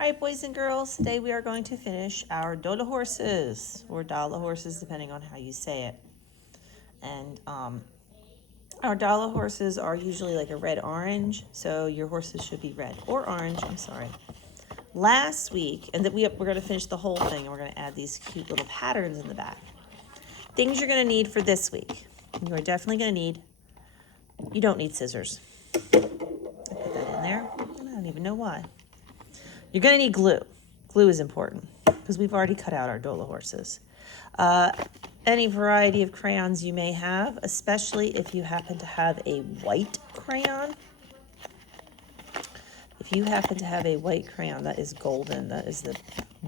All right, boys and girls, today we are going to finish our Dala horses, or Dala horses, depending on how you say it. And our Dala horses are usually like a red-orange, so your horses should be red or orange, I'm sorry. Last week, and that we're going to finish the whole thing, and we're going to add these cute little patterns in the back. Things you're going to need for this week. You are definitely going to need, you don't need scissors. I put that in there. I don't even know why. You're going to need glue. Glue is important because we've already cut out our Dala horses. Any variety of crayons you may have, especially if you happen to have a white crayon. If you happen to have a white crayon that is golden, that is the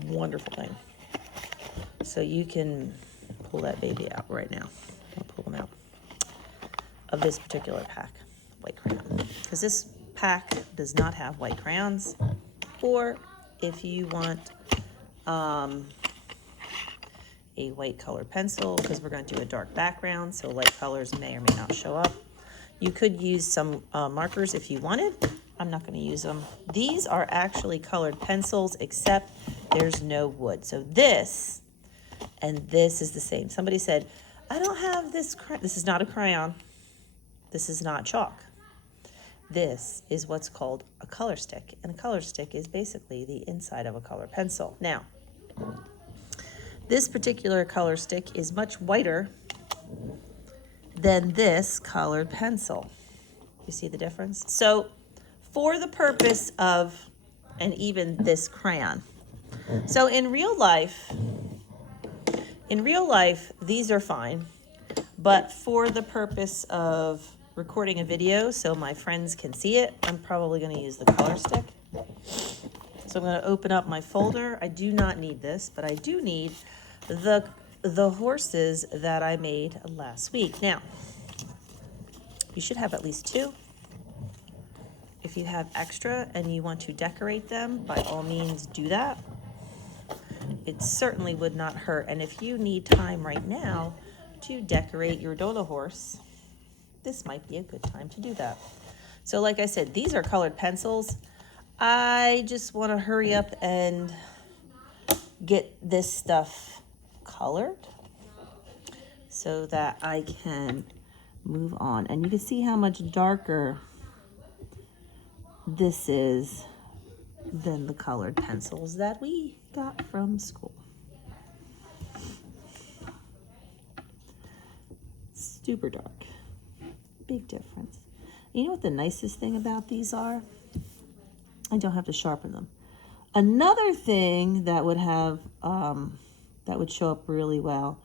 wonderful thing. So you can pull that baby out right now. I'll pull them out of this particular pack, white crayon. Because this pack does not have white crayons. Or if you want a white colored pencil, because we're going to do a dark background, so light colors may or may not show up. You could use some markers if you wanted. I'm not going to use them. These are actually colored pencils, except there's no wood. So this and this is the same. Somebody said, I don't have this. This is not a crayon. This is not chalk. This is what's called a color stick, and a color stick is basically the inside of a color pencil. Now, this particular color stick is much whiter than this colored pencil. You see the difference? So, for the purpose of, and even this crayon. So in real life, these are fine, but for the purpose of recording a video so my friends can see it, I'm probably going to use the color stick. So I'm going to open up my folder. I do not need this, but I do need the horses that I made last week. Now, you should have at least two. If you have extra and you want to decorate them, by all means do that. It certainly would not hurt. And if you need time right now to decorate your Dala horse, this might be a good time to do that. So like I said, these are colored pencils. I just want to hurry up and get this stuff colored so that I can move on. And you can see how much darker this is than the colored pencils that we got from school. Super dark. Big difference. You know what the nicest thing about these are? I don't have to sharpen them. Another thing that would have that would show up really well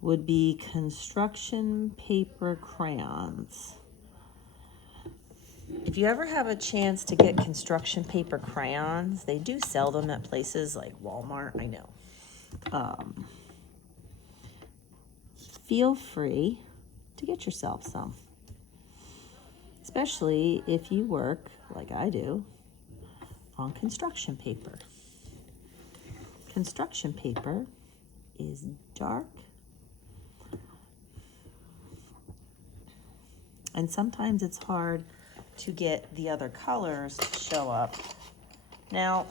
would be construction paper crayons. If you ever have a chance to get construction paper crayons, they do sell them at places like Walmart, I know. Feel free to get yourself some, especially if you work, like I do, on construction paper. Construction paper is dark, and sometimes it's hard to get the other colors to show up. Now,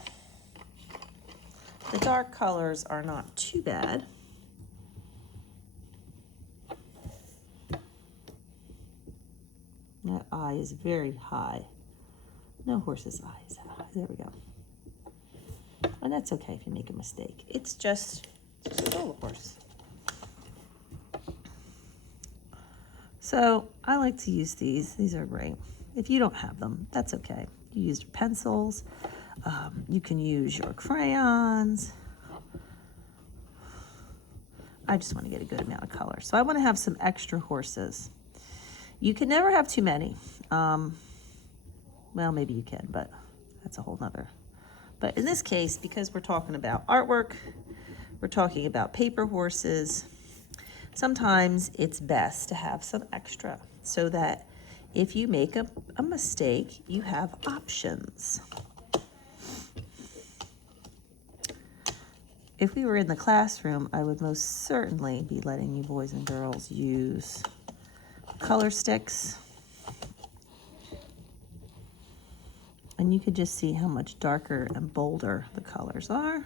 the dark colors are not too bad. That eye is very high. No horse's eye is that high. There we go. And that's okay if you make a mistake. It's just a Dala horse. So I like to use these. These are great. If you don't have them, that's okay. You use your pencils. You can use your crayons. I just want to get a good amount of color. So I want to have some extra horses. You can never have too many. Well, maybe you can, but that's a whole nother. But in this case, because we're talking about artwork, we're talking about paper horses, sometimes it's best to have some extra so that if you make a mistake, you have options. If we were in the classroom, I would most certainly be letting you boys and girls use color sticks. And and you could just see how much darker and bolder the colors are.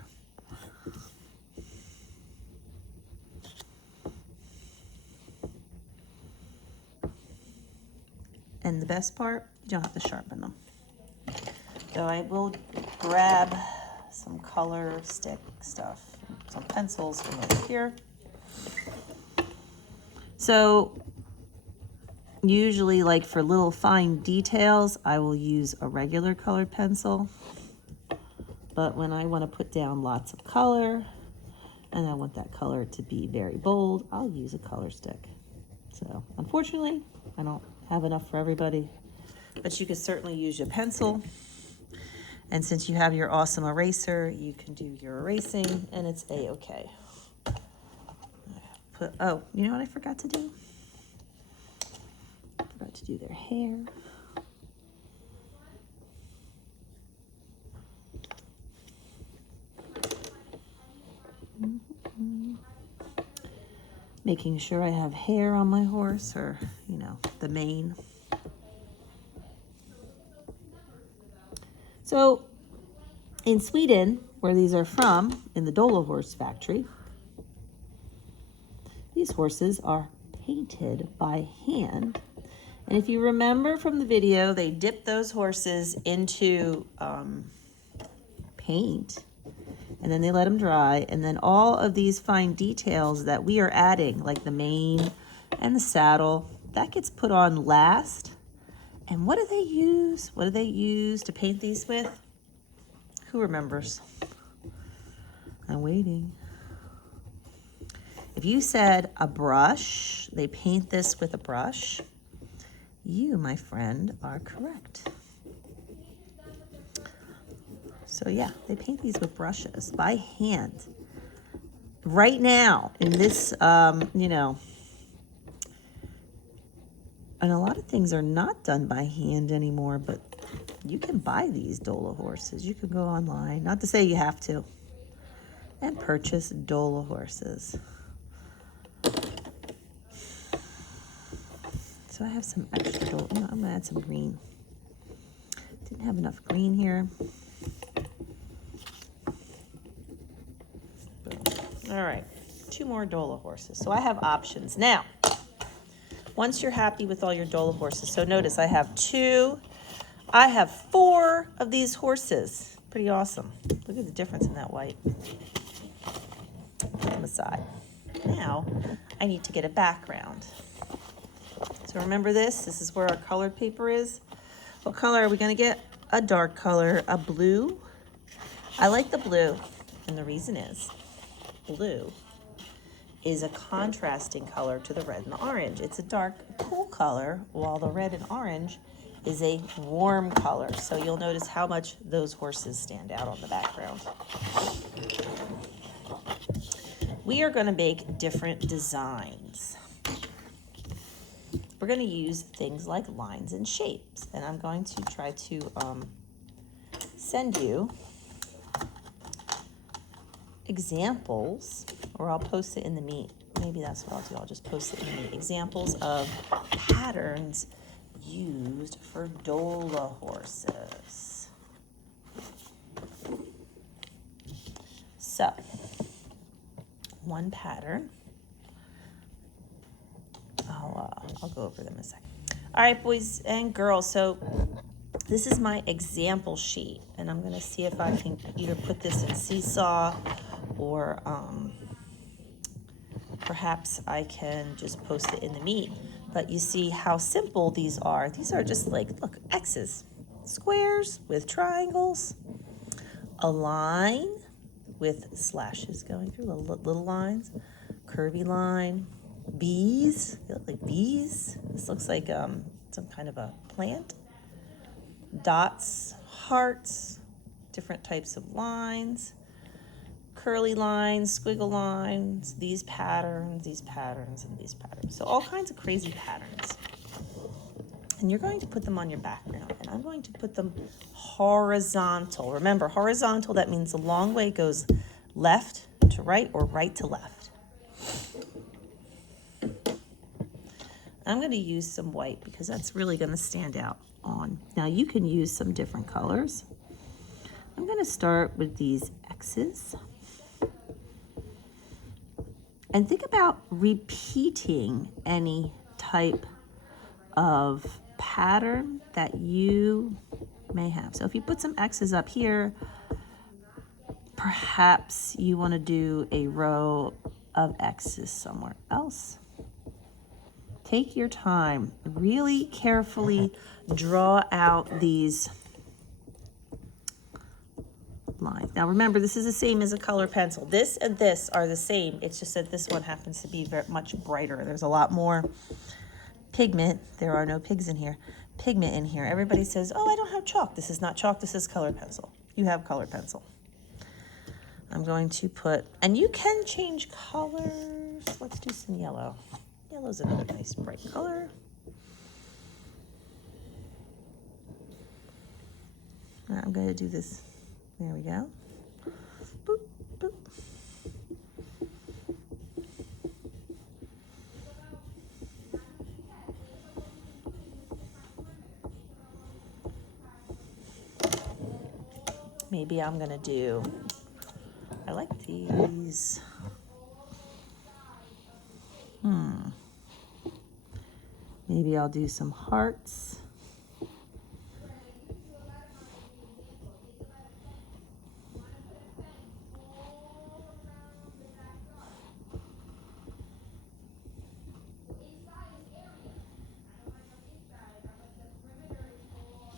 And the best part, you don't have to sharpen them. So I will grab some color stick stuff, some pencils from over here. So usually, like for little fine details, I will use a regular colored pencil. But when I want to put down lots of color and I want that color to be very bold, I'll use a color stick. So unfortunately, I don't have enough for everybody, but you could certainly use your pencil. And since you have your awesome eraser, you can do your erasing and it's a-okay. Oh, you know what I forgot to do? I forgot to do their hair. Making sure I have hair on my horse, or, you know, the mane. So in Sweden, where these are from, in the Dala horse factory, these horses are painted by hand. And if you remember from the video, they dip those horses into paint, and then they let them dry. And then all of these fine details that we are adding, like the mane and the saddle, that gets put on last. And what do they use? What do they use to paint these with? Who remembers? I'm waiting. If you said a brush, they paint this with a brush, you, my friend, are correct. So yeah, they paint these with brushes by hand. Right now, in this, you know, and a lot of things are not done by hand anymore, but you can buy these Dala horses. You can go online, not to say you have to, and purchase Dala horses. So I have some extra Dala. No, I'm gonna add some green. Didn't have enough green here. All right, 2 more Dala horses. So I have options. Now, once you're happy with all your Dala horses, so notice I have 4 of these horses. Pretty awesome. Look at the difference in that white. Put them aside. Now, I need to get a background. So remember this? This is where our colored paper is. What color are we gonna get? A dark color, a blue. I like the blue, and the reason is, blue is a contrasting color to the red and the orange. It's a dark, cool color, while the red and orange is a warm color. So you'll notice how much those horses stand out on the background. We are going to make different designs. We're going to use things like lines and shapes, and I'm going to try to send you examples, or I'll post it in the Meet. Maybe that's what I'll do. I'll just post it in the Meet. Examples of patterns used for Dala horses. So, one pattern. I'll go over them in a second. All right, boys and girls. So this is my example sheet, and I'm going to see if I can either put this in Seesaw, or perhaps I can just post it in the Meet. But you see how simple these are. These are just like, look, X's, squares with triangles, a line with slashes going through, little lines, curvy line, bees, like bees. This looks like some kind of a plant. Dots, hearts, different types of lines, curly lines, squiggle lines, these patterns, and these patterns. So all kinds of crazy patterns. And you're going to put them on your background, and I'm going to put them horizontal. Remember, horizontal, that means the long way goes left to right or right to left. I'm going to use some white because that's really going to stand out on. Now you can use some different colors. I'm going to start with these X's. And think about repeating any type of pattern that you may have. So if you put some X's up here, perhaps you want to do a row of X's somewhere else. Take your time, really carefully draw out these lines. Now remember, this is the same as a color pencil. This and this are the same. It's just that this one happens to be very much brighter. There's a lot more pigment. There are no pigs in here. Pigment in here. Everybody says, oh, I don't have chalk. This is not chalk. This is color pencil. You have color pencil. I'm going to put, and you can change colors. Let's do some yellow. Yellow's another nice bright color. I'm going to do this. There we go. Boop, boop. Maybe I'm going to do, I like these. Maybe I'll do some hearts.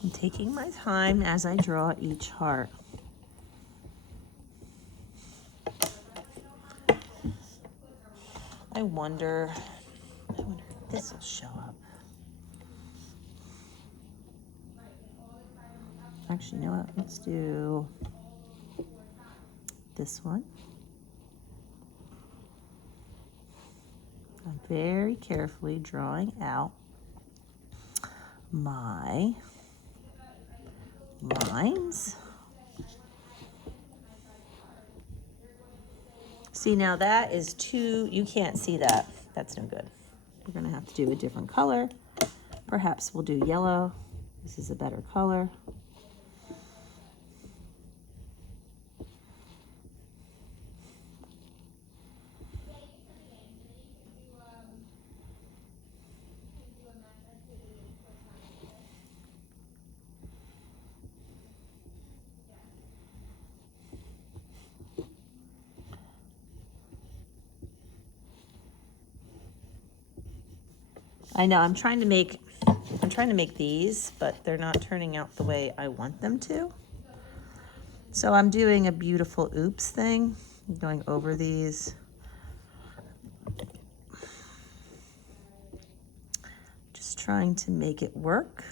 I'm taking my time as I draw each heart. I wonder if this will show up. Actually, you know what? Let's do this one. I'm very carefully drawing out my lines. See, now that is too, you can't see that. That's no good. We're going to have to do a different color. Perhaps we'll do yellow. This is a better color. I know I'm trying to make these, but they're not turning out the way I want them to. So I'm doing a beautiful oops thing, going over these. Just trying to make it work.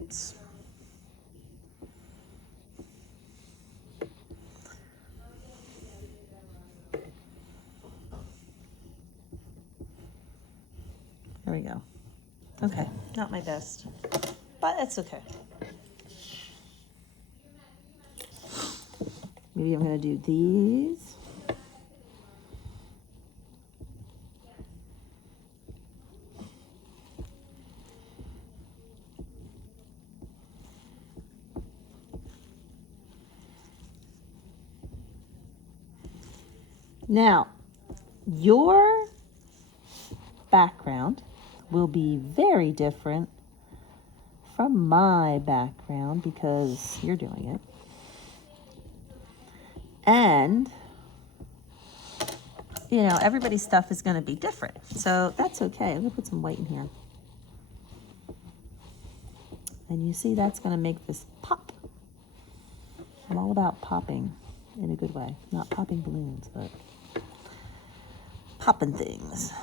Oops. There we go. Okay, not my best, but that's okay. Maybe I'm going to do these. Now, your background will be very different from my background because you're doing it. And, you know, everybody's stuff is going to be different. So that's okay. Let me put some white in here. And you see that's going to make this pop. I'm all about popping in a good way. Not popping balloons, but popping things.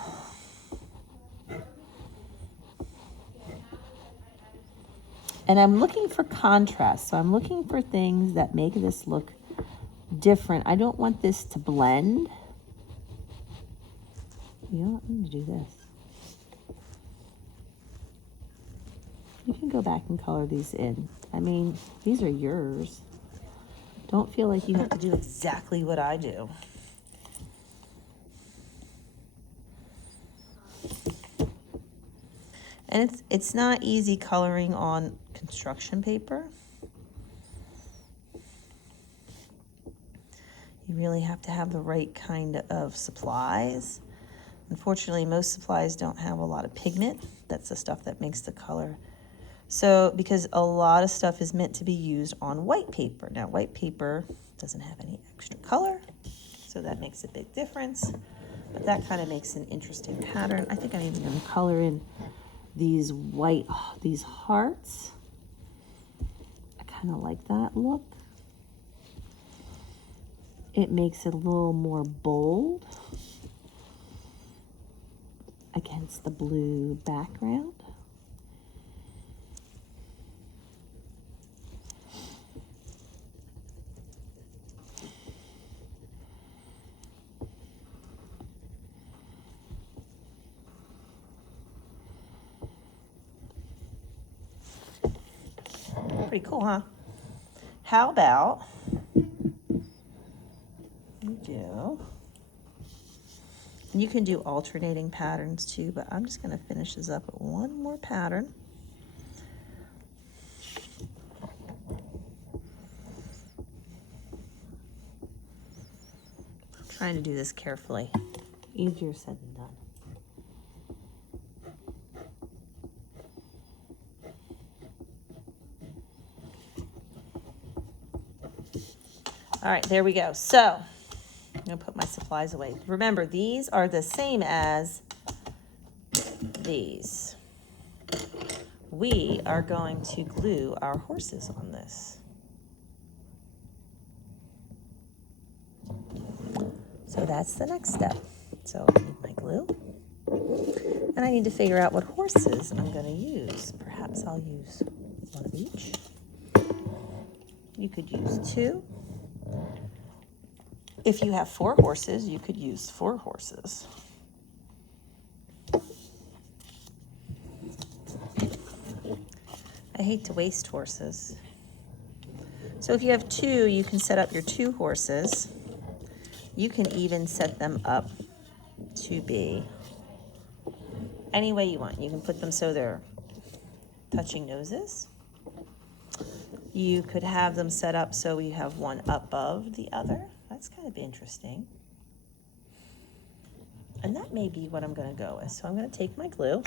And I'm looking for contrast. So I'm looking for things that make this look different. I don't want this to blend. You know what? I'm going to do this. You can go back and color these in. I mean, these are yours. Don't feel like you have to do exactly what I do. And it's not easy coloring on construction paper. You really have to have the right kind of supplies. Unfortunately, most supplies don't have a lot of pigment. That's the stuff that makes the color. So, because a lot of stuff is meant to be used on white paper. Now, white paper doesn't have any extra color, so that makes a big difference. But that kind of makes an interesting pattern. I think I'm even going to color in these these hearts. I kind of like that look. It makes it a little more bold against the blue background. Pretty cool, huh? How about you can do alternating patterns too, but I'm just going to finish this up with one more pattern. I'm trying to do this carefully. Easier said than done. All right, there we go. So I'm going to put my supplies away. Remember, these are the same as these. We are going to glue our horses on this. So that's the next step. So I need my glue. And I need to figure out what horses I'm going to use. Perhaps I'll use one of each. You could use 2. If you have 4 horses, you could use 4 horses. I hate to waste horses. So if you have 2, you can set up your 2 horses. You can even set them up to be any way you want. You can put them so they're touching noses. You could have them set up so you have one above the other. That's kind of interesting. And that may be what I'm going to go with. So I'm going to take my glue.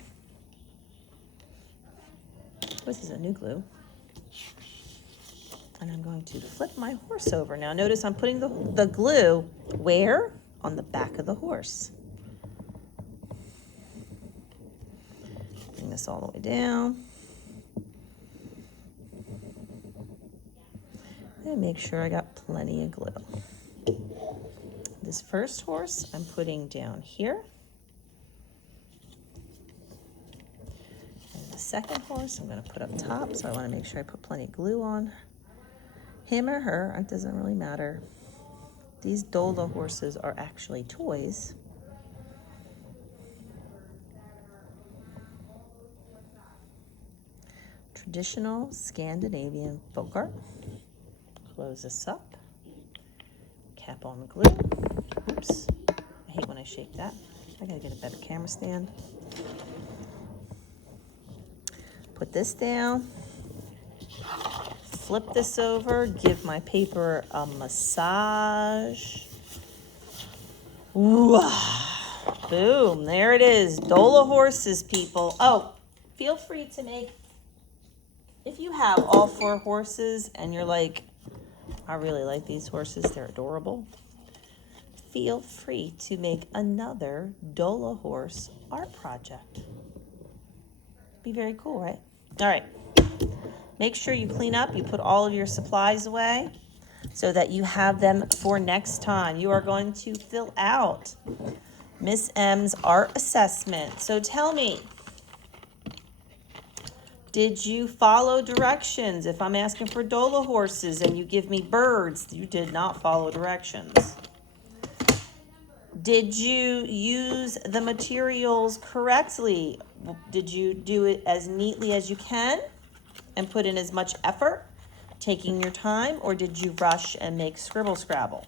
This is a new glue. And I'm going to flip my horse over. Now notice I'm putting the glue where? On the back of the horse. Bring this all the way down. And make sure I got plenty of glue. This first horse I'm putting down here. And the second horse I'm going to put up top, so I want to make sure I put plenty of glue on him or her. It doesn't really matter. These Dala horses are actually toys. Traditional Scandinavian folk art. Close this up. Cap on the glue. Oops. I hate when I shake that. I gotta get a better camera stand. Put this down. Flip this over. Give my paper a massage. Ooh. Boom. There it is. Dala horses, people. Oh, feel free to make, if you have all 4 horses and you're like, I really like these horses, they're adorable, feel free to make another Dala horse art project. Be very cool, right? All right. Make sure you clean up, you put all of your supplies away so that you have them for next time. You are going to fill out Miss M's art assessment. So tell me, did you follow directions? If I'm asking for Dala horses and you give me birds, you did not follow directions. Did you use the materials correctly? Did you do it as neatly as you can and put in as much effort, taking your time, or did you rush and make scribble scrabble?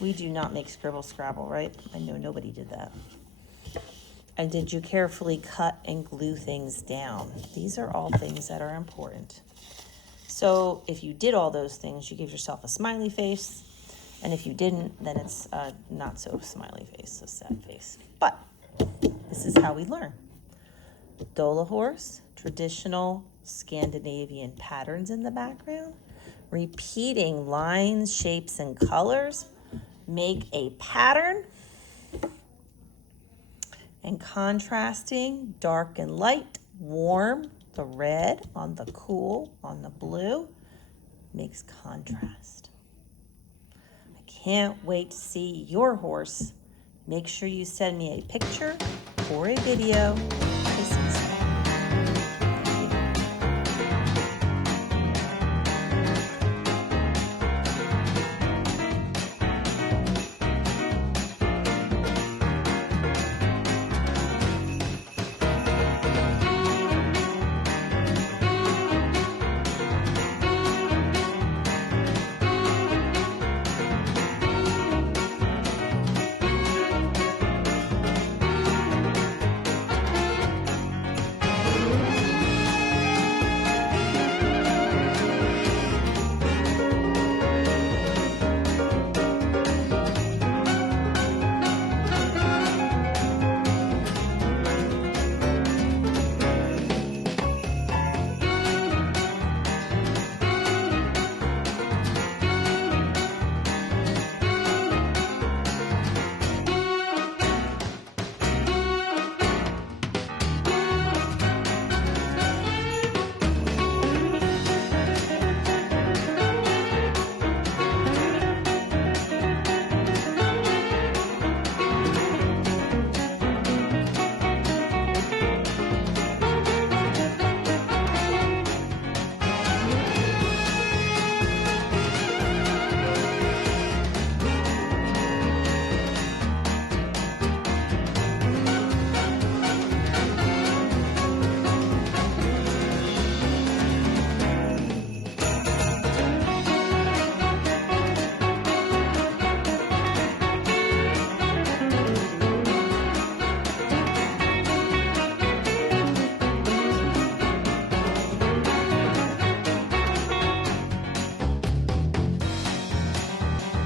We do not make scribble scrabble, right? I know nobody did that. And did you carefully cut and glue things down? These are all things that are important. So if you did all those things, you give yourself a smiley face. And if you didn't, then it's not so smiley face, a sad face. But this is how we learn. Dala horse, traditional Scandinavian patterns in the background, repeating lines, shapes, and colors make a pattern, and contrasting dark and light, warm, the red on the cool, on the blue, makes contrast. I can't wait to see your horse. Make sure you send me a picture or a video